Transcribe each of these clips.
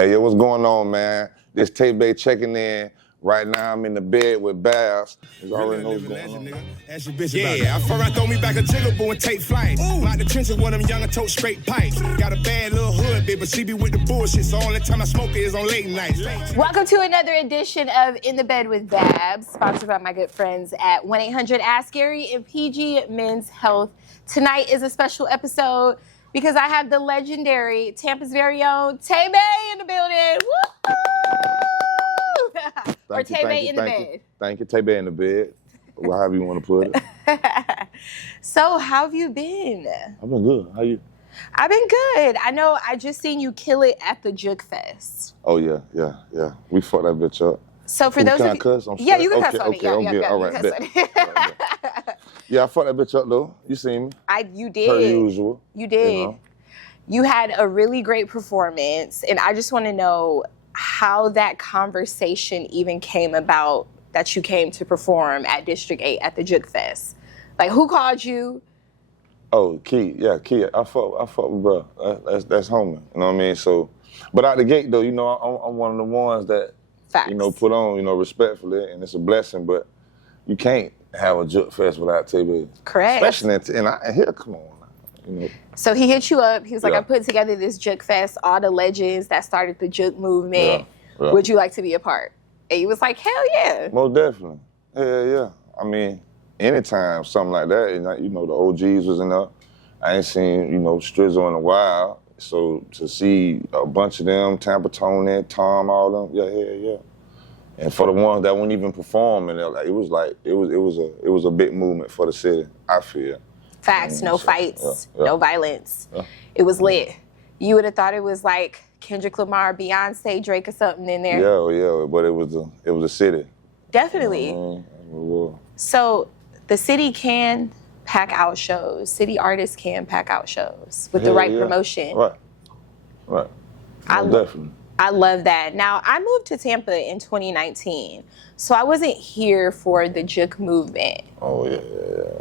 Hey, yo, what's going on, man? This Tae Bae checking in. Right now, I'm in the bed with Babs. You already know what's going on. Ask your bitch about it. I fur I throw me back a jiggable and take flight. Like the trenches, one of them young and tote straight pipes. Got a bad little hood, bitch, but she be with the bullshit, so all the time I smoke it is on late nights. Welcome to another edition of In the Bed with Babs, sponsored by my good friends at 1-800-ASK-GARY and PG Men's Health. Tonight is a special episode because I have the legendary Tampa's very own Tae Bae in the building. Woo! Or Tae Bae in the bed. Thank you, Tae Bae in the bed. However you want to put it. So, how have you been? I've been good. How you? I've been good. I know I just seen you kill it at the Jook Fest. Oh, yeah. We fucked that bitch up. So for those of you... Can I cuss? Yeah, you can cuss on it. Okay, all right, bet. Yeah, I fucked that bitch up, though. You seen me. You did. Per usual. You did. You know? You had a really great performance, and I just want to know how that conversation even came about that you came to perform at District 8 at the Jook Fest. Like, who called you? Oh, Key. Yeah, Key. I fuck with bro. That's homie. You know what I mean? So, but out the gate, though, you know, I'm one of the ones that, Facts. you know, put on, you know, respectfully, and it's a blessing, but you can't have a Jook Fest without Tae Bae. Correct. Especially here, come on. You know. So he hit you up. He was like, Yeah. I put together this Jook Fest, all the legends that started the Jook movement. Yeah. Would you like to be a part? And he was like, hell yeah. Most definitely. Yeah. I mean, anytime something like that, and you know, the OGs was in there. I ain't seen, you know, Strizzle in a while. So to see a bunch of them, Tampa, Tony, Tom, all them, yeah. And for the ones that wouldn't even perform, and it was a big movement for the city, I feel. Facts, no fights, yeah. no violence. Yeah. It was lit. You would have thought it was like Kendrick Lamar, Beyonce, Drake or something in there. Yeah, but it was a city. Definitely. You know what I mean? So the city can pack out shows. City artists can pack out shows with the right promotion. Right. Definitely. I love that. Now, I moved to Tampa in 2019, so I wasn't here for the Jook movement. Oh, yeah.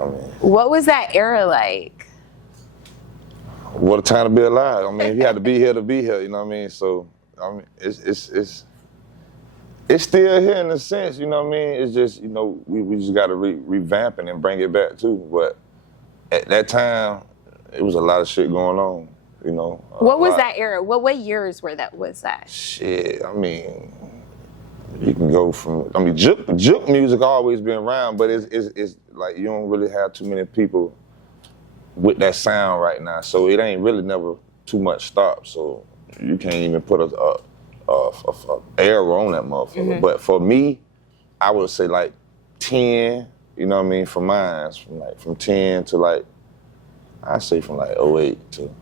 I mean, what was that era like? What a time to be alive. I mean, you had to be here, you know what I mean? So, I mean, it's still here in a sense, you know what I mean? It's just, you know, we just got to revamp it and bring it back too. But at that time, it was a lot of shit going on, you know. What was that era? What years was that? Shit, I mean, you can go from, I mean, Jook music always been around, but it's like you don't really have too many people with that sound right now, so it ain't really never too much stop. So you can't even put a era on that motherfucker. Mm-hmm. But for me, I would say like 10. You know what I mean? For mine, from 10 to like, I say from like 08 to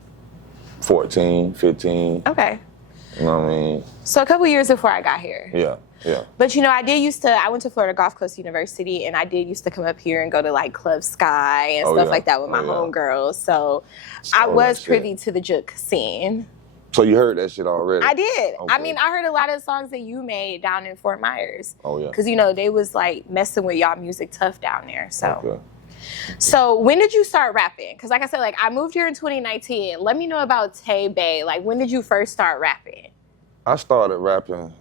14, 15. Okay. You know what I mean? So a couple years before I got here. Yeah. But you know, I went to Florida Gulf Coast University, and I did used to come up here and go to like Club Sky and stuff like that with my homegirls. So I was privy to the Jook scene. So you heard that shit already? I did. Okay. I mean, I heard a lot of songs that you made down in Fort Myers. Oh, yeah. Because, you know, they was like messing with y'all music tough down there. So. Okay. So when did you start rapping? Because like I said, like I moved here in 2019. Let me know about Tae Bae. Like when did you first start rapping? I started rapping,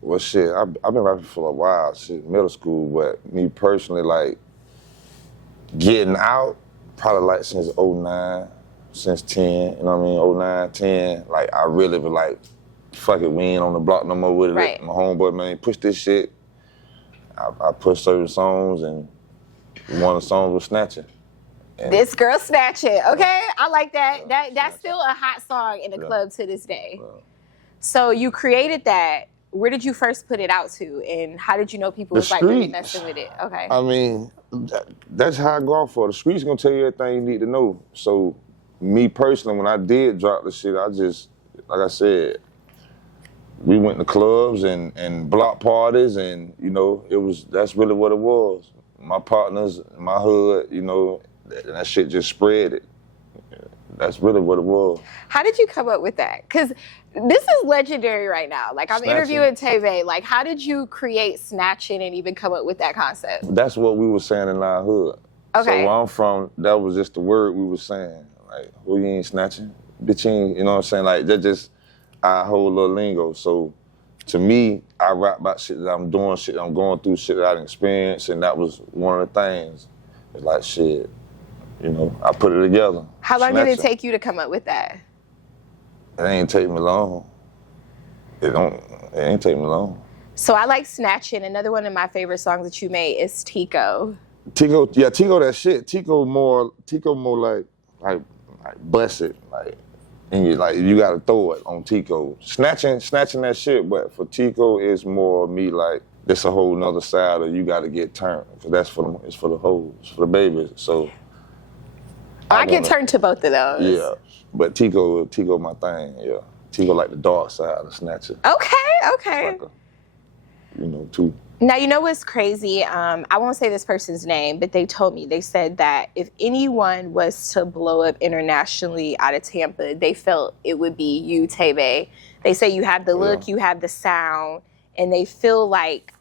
well shit, I've been rapping for a while, shit, middle school, but me personally, like getting out, probably like since 09, since 10, you know what I mean, 09, 10, like I really was like, fuck it, we ain't on the block no more with it. Right. My homeboy, man, push this shit. I pushed certain songs, and one of the songs was Snatching. And This Girl Snatching, okay? I like that. That's still a hot song in the club to this day. So you created that. Where did you first put it out to, and how did you know people was like really messing with it? Okay. I mean, that's how I go off for. The streets gonna tell you everything you need to know. So me personally, when I did drop the shit, I just, like I said, we went to clubs and block parties, and you know, that's really what it was. My partners, my hood, you know, that shit just spread it. That's really what it was. How did you come up with that? Because this is legendary right now. Like, I'm interviewing Tae Bae. Like, how did you create Snatching and even come up with that concept? That's what we were saying in our hood. Okay. So where I'm from, that was just the word we were saying. Like, who you ain't snatching? Bitch, you ain't, you know what I'm saying? Like, that just, our whole little lingo. So to me, I rap about shit that I'm doing, shit that I'm going through, shit that I done experienced, and that was one of the things. It's like shit, you know, I put it together. How long did it take you to come up with that? It ain't take me long. It ain't take me long. So I like Snatchin'. Another one of my favorite songs that you made is Tico. Tico that shit. Tico more like bust it, and you gotta throw it on Tico. Snatching that shit, but for Tico it's more me like this a whole nother side of you gotta get turned. Cause that's for the hoes, for the babies. So I get turned to both of those. Yeah. But Tico my thing, yeah. Tico like the dark side of Snatching. Okay. Like you know, too. Now, you know what's crazy? I won't say this person's name, but they said that if anyone was to blow up internationally out of Tampa, they felt it would be you, Tae Bae. They say you have the look, you have the sound, and they feel like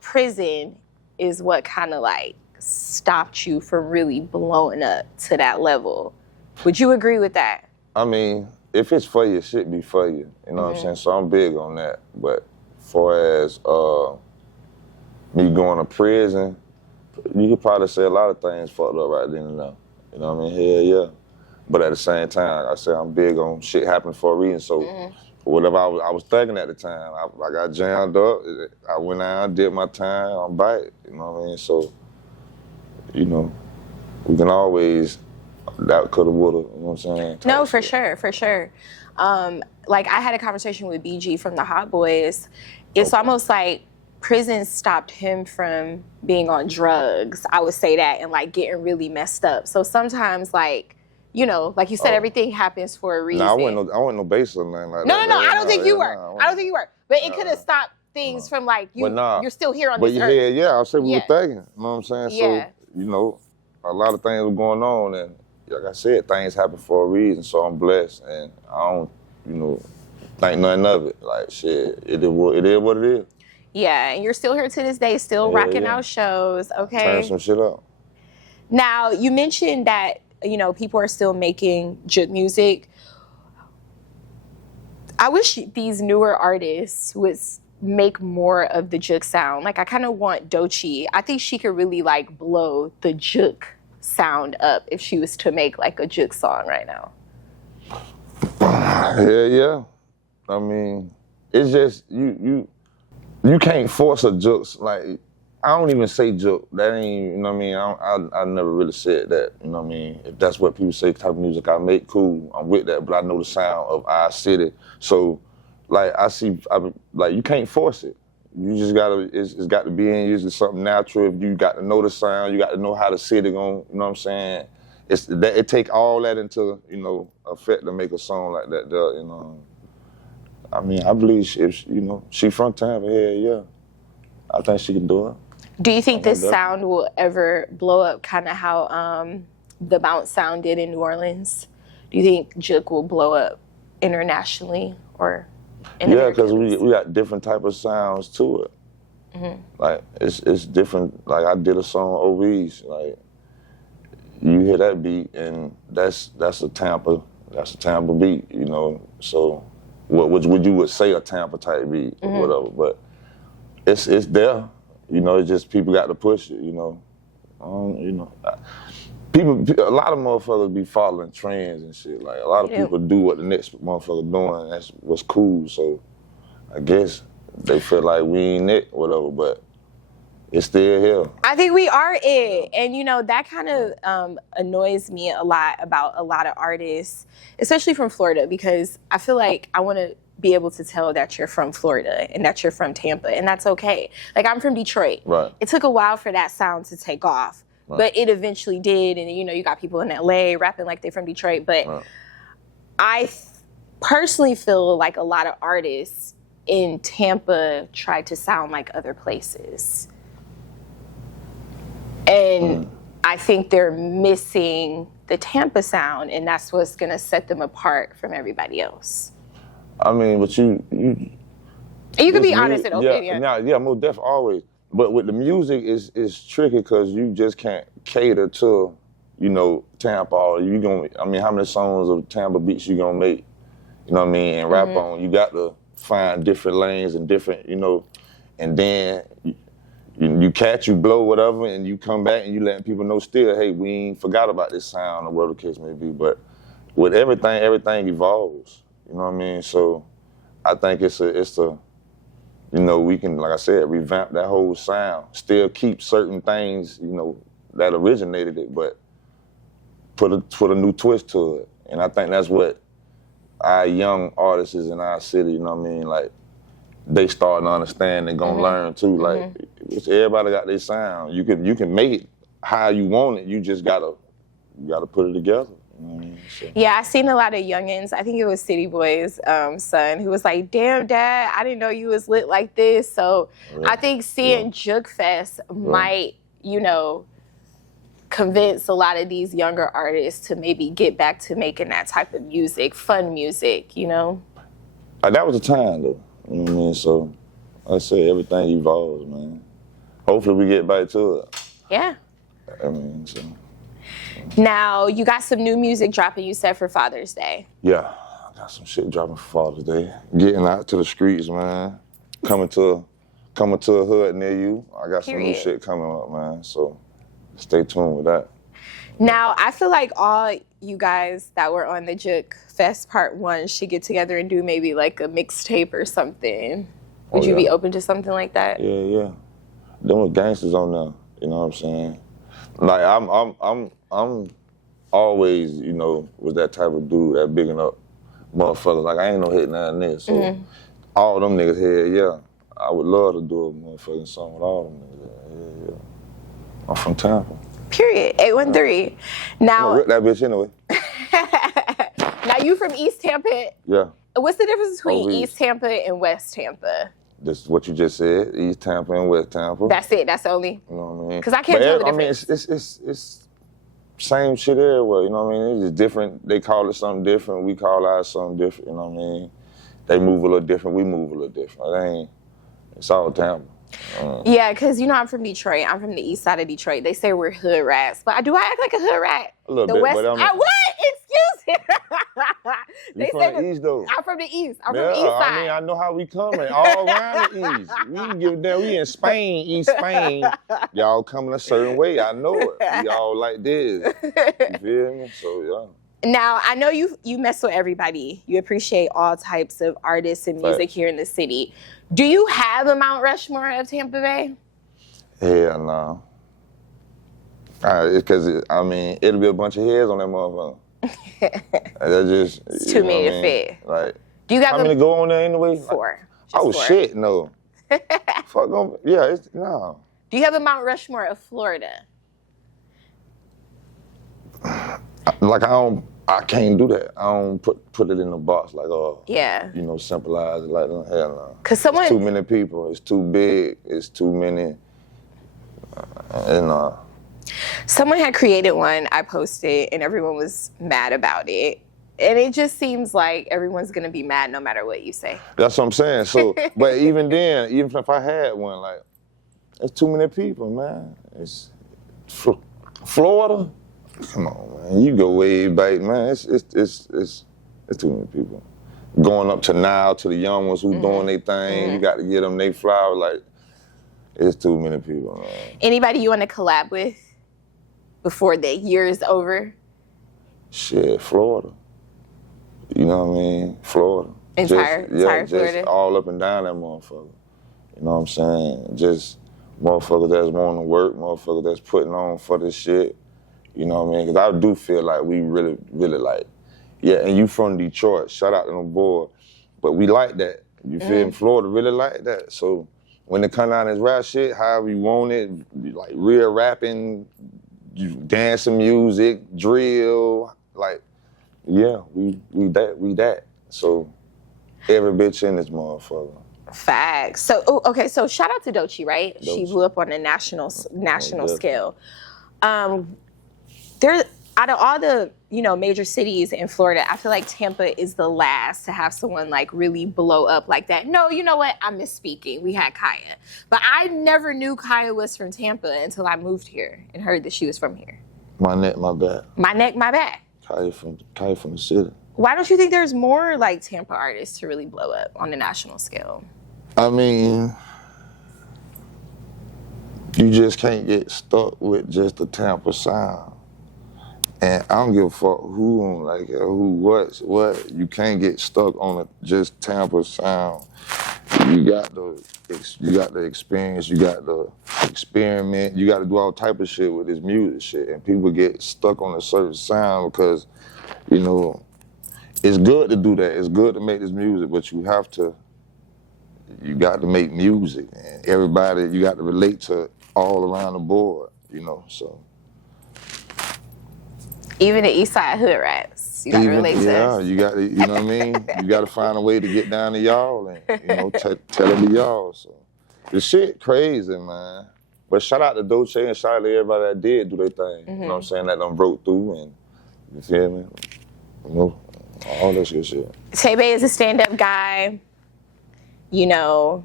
prison is what kind of like stopped you from really blowing up to that level. Would you agree with that? I mean, if it's for you, it should be for you. You know what I'm saying? So I'm big on that. But as far as me going to prison, you could probably say a lot of things fucked up right then and there. You know what I mean? Hell yeah. But at the same time, like I said, I'm big on shit happening for a reason. So whatever I was thinking at the time, I got jammed up. I went out, did my time, I'm back. You know what I mean? So, you know, we can always, that coulda, woulda, you know what I'm saying? No, for sure. Like I had a conversation with BG from the Hot Boys. It's almost like prison stopped him from being on drugs. I would say that, and like getting really messed up. So sometimes like, you know, like you said, everything happens for a reason. I wasn't no bass or nothing like that. No, I don't think you were. I don't think you were. But it could have stopped things from like, you're still here on this earth. Yeah, I said we were thinking, you know what I'm saying? Yeah. So, you know, a lot of things were going on, and like I said, things happen for a reason, so I'm blessed, and I don't, you know, think nothing of it. Like, shit, it is what it is. Yeah, and you're still here to this day, still rocking out shows, okay? Turn some shit up. Now, you mentioned that, you know, people are still making Jook music. I wish these newer artists would make more of the Jook sound. Like, I kind of want Doechii. I think she could really, like, blow the Jook sound up if she was to make, like, a Jook song right now. Yeah. I mean, it's just, you can't force a Jook. Like, I don't even say Jook. That ain't, you know what I mean? I never really said that, you know what I mean? If that's what people say, type of music I make, cool, I'm with that, but I know the sound of our city. So, like, you can't force it. You just gotta, it's got to be in you, it's something natural. If you got to know the sound, you got to know how the city going, you know what I'm saying? It take all that into, you know, effect to make a song like that, you know. I mean, I believe she from Tampa, yeah. I think she can do it. Do you think this sound will ever blow up kind of how the Bounce sound did in New Orleans? Do you think Jook will blow up internationally or in Yeah, because we got different type of sounds to it. Mm-hmm. Like, it's different. Like, I did a song, Oaves. Like, you hear that beat, and that's a Tampa beat, you know. So, what you would say a Tampa type beat or whatever, but it's there. You know, it's just people got to push it, you know. You know, a lot of motherfuckers be following trends and shit. Like, a lot of people do what the next motherfucker doing. That's what's cool. So, I guess they feel like we ain't it, whatever, but it's still here. I think we are it. And, you know, that kind of annoys me a lot about a lot of artists, especially from Florida, because I feel like I want to be able to tell that you're from Florida and that you're from Tampa, and that's okay. Like, I'm from Detroit. Right. It took a while for that sound to take off, but it eventually did. And, you know, you got people in LA rapping like they're from Detroit. But I personally feel like a lot of artists in Tampa try to sound like other places. And I think they're missing the Tampa sound, and that's what's going to set them apart from everybody else. I mean, but you can be honest and open. Yeah, most definitely, always. But with the music, it's tricky because you just can't cater to, you know, Tampa. How many songs of Tampa beats you gonna make? you know what I mean, and rap on. You got to find different lanes and different, you know, and then you catch, you blow, whatever, and you come back and you letting people know still, hey, we ain't forgot about this sound or whatever the case may be. But with everything evolves. You know what I mean? So I think it's a you know, we can, like I said, revamp that whole sound. Still keep certain things, you know, that originated it, but put a new twist to it. And I think that's what our young artists in our city, you know what I mean? Like, they starting to understand and gonna learn too. Like, everybody got their sound. You can make it how you want it. You just gotta put it together. You know what I mean? So. Yeah, I seen a lot of youngins. I think it was City Boy's son who was like, "Damn, Dad, I didn't know you was lit like this." So I think seeing Jook Fest might, you know, convince a lot of these younger artists to maybe get back to making that type of music, fun music, you know? That was the time, though. You know what I mean? So, like I say, everything evolves, man. Hopefully we get back to it. Yeah. I mean, so. Now, you got some new music dropping, you said, for Father's Day. Yeah, I got some shit dropping for Father's Day. Getting out to the streets, man. Coming to a hood near you. I got some new shit coming up, man. So stay tuned with that. Now, I feel like all you guys that were on the Jook Fest Part 1 should get together and do maybe like a mixtape or something. Would you be open to something like that? Yeah. Them with gangsters on there, you know what I'm saying? Like, I'm always, you know, was that type of dude that bigging up motherfuckers. Like, I ain't no hit nothing there. So all them niggas here, I would love to do a motherfucking song with all them niggas. Yeah. I'm from Tampa. Period. 813. Now, I'm gonna rip that bitch anyway. Now you from East Tampa. Yeah. What's the difference between East Tampa and West Tampa? This is what you just said, East Tampa and West Tampa. That's it. That's the only. You know what I mean? Because I can't tell the difference. I mean, it's same shit everywhere. You know what I mean? It's just different. They call it something different. We call ours something different. You know what I mean? They move a little different. We move a little different. It's all Tampa. Yeah, because you know I'm from Detroit. I'm from the east side of Detroit. They say we're hood rats, but do I act like a hood rat? A little the bit, West, but what? Excuse me. You from the east though? I'm from the east. I'm from the east side. I mean, I know how we coming. All around the east. We can give them. We in Spain, East Spain. Y'all coming a certain way. I know it. Y'all like this. You feel me? So yeah. Now, I know you mess with everybody. You appreciate all types of artists and music here in the city. Do you have a Mount Rushmore of Tampa Bay? Hell no. Because, I mean, it'll be a bunch of heads on that motherfucker. That's just... It's too many to fit. Like, do you got how many go on there anyway? 4. Oh, 4. Shit, no. Fuck on... Yeah, no. Do you have a Mount Rushmore of Florida? Like, I can't do that. I don't put it in a box like, you know, symbolize it like, hell no. Cause someone... It's too many people. It's too big. It's too many, Someone had created one, I posted, and everyone was mad about it. And it just seems like everyone's gonna be mad no matter what you say. That's what I'm saying. So, but even then, even if I had one, like, it's too many people, man. It's Florida. Come on, man. You go way back, man. It's too many people. Going up to now to the young ones who doing their thing. You got to get them their flowers. Like, it's too many people, man. Anybody you want to collab with before the year is over? Shit, Florida. You know what I mean? Florida. Entire Florida? Just all up and down that motherfucker. You know what I'm saying? Just motherfuckers that's wanting to work, motherfuckers that's putting on for this shit. You know what I mean? Because I do feel like we really, really like, and you from Detroit, shout out to them boys, but we like that. You feel me? Florida really like that. So when they come down this rap shit, however you want it, like real rapping, dancing music, drill, like, yeah, we that. So every bitch in this motherfucker. Facts. So, okay, so shout out to Doechii, right? Doechii. She blew up on a national scale. Out of all the, major cities in Florida, I feel like Tampa is the last to have someone like really blow up like that. No, you know what? I'm misspeaking. We had Kaya. But I never knew Kaya was from Tampa until I moved here and heard that she was from here. My neck, my back. My neck, my back. Kaya from the city. Why don't you think there's more like Tampa artists to really blow up on the national scale? I mean, you just can't get stuck with just the Tampa sound. And I don't give a fuck who, like, who, what. You can't get stuck on just Tampa sound. You got the experience, you got the experiment, you got to do all type of shit with this music shit. And people get stuck on a certain sound because, you know, it's good to do that. It's good to make this music, but you got to make music. And everybody, you got to relate to all around the board, you know, so. Even the East Side hood rats, you gotta relate to. Yeah, you got to, you know what I mean? You got to find a way to get down to y'all and, you know, tell them to y'all. So the shit crazy, man. But shout out to Dolce and shout out to everybody that did do their thing. You know what I'm saying? That done broke through and, you feel me? You know, all that good shit. Tae Bae is a stand-up guy. You know,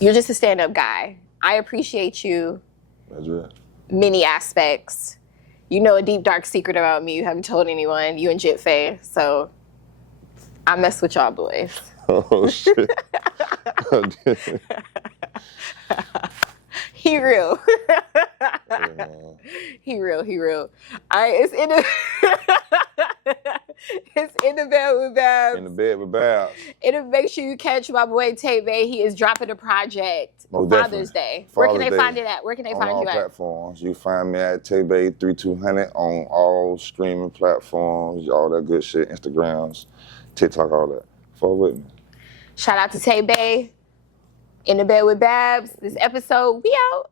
you're just a stand-up guy. I appreciate you. That's right. Many aspects. You know a deep, dark secret about me you haven't told anyone, you and Jit Faye, so I mess with y'all boys. Oh, shit. He real. Yeah. He real. It's in the it's in the bed with Babs. In the bed with Babs. And make sure you catch my boy Tae Bae. He is dropping a project Most Father's definitely. Day. Where can Father's they Day. find it at? Where can they find on you all at? platforms. You find me at Tae Bae 3200 on all streaming platforms, all that good shit, Instagrams, TikTok, all that. Follow with me. Shout out to Tae Bae. In the bed with Babs. This episode, we out.